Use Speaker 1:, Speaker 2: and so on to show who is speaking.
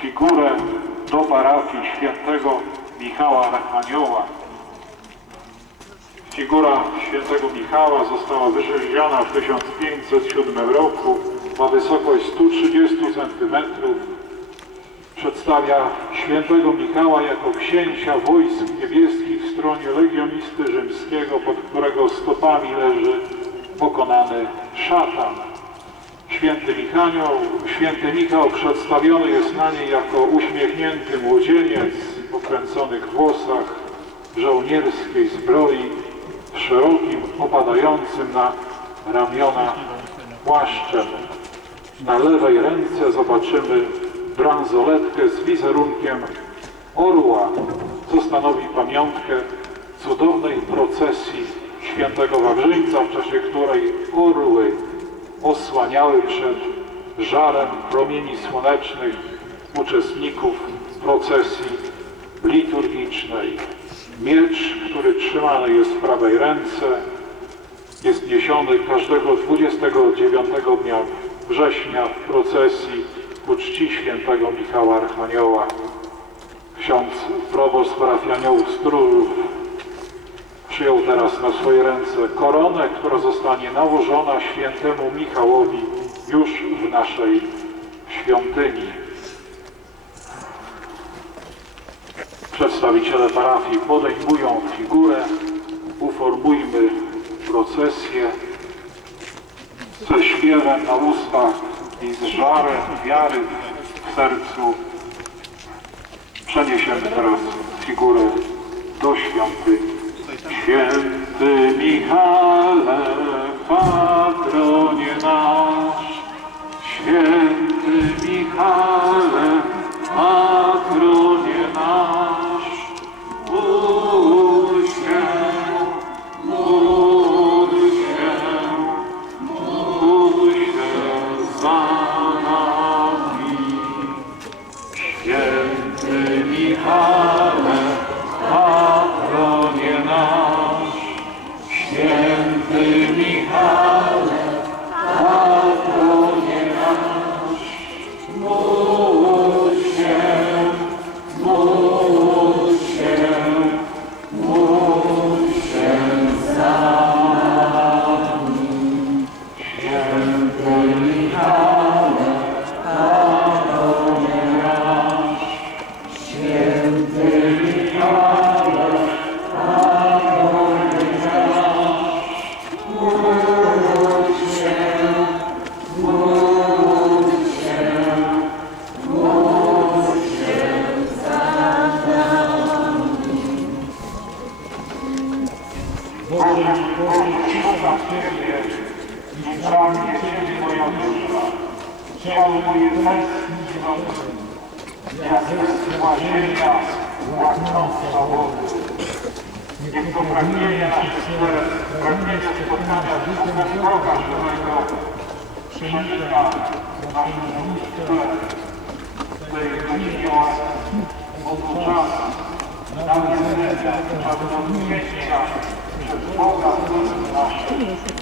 Speaker 1: figurę do parafii świętego Michała Archanioła. Figura świętego Michała została wyrzeźbiona w 1507 roku, ma wysokość 130 cm. Przedstawia świętego Michała jako księcia wojsk niebieskich w stronie legionisty rzymskiego, pod którego stopami leży pokonany szatan. Święty Michał, święty Michał przedstawiony jest na niej jako uśmiechnięty młodzieniec w pokręconych włosach, żołnierskiej zbroi, w szerokim, opadającym na ramiona płaszczem. Na lewej ręce zobaczymy bransoletkę z wizerunkiem orła, co stanowi pamiątkę cudownej procesji świętego Wawrzyńca, w czasie której orły osłaniały przed żarem promieni słonecznych uczestników procesji liturgicznej. Miecz, który trzymany jest w prawej ręce, jest niesiony każdego 29 dnia września w procesji ku czci świętego Michała Archanioła. Ksiądz proboszcz parafianiołów stróżów przyjął teraz na swoje ręce koronę, która zostanie nałożona świętemu Michałowi już w naszej świątyni. Przedstawiciele parafii podejmują figurę, uformujmy procesję ze śpiewem na ustach i z żarem wiary w sercu. Przeniesiemy teraz figurę do świątyni. Święty Michale, patronie nasz, Święty Michale, patronie nasz, módl się, módl się, módl się za nami. Święty Michale, Boże, Boże, szukam Ciebie i pragnie Ciebie moja dusza. Ciało moje tęskni jak wyschła ziemia, łaknąca wody. Niech to pragnienie naszych serc, pragnienie spotkania Bogiem Boga żywego przenika nasze dusze w tej łaski, obu czasu, na wyzwolenia, aby odmienienia 失礼します。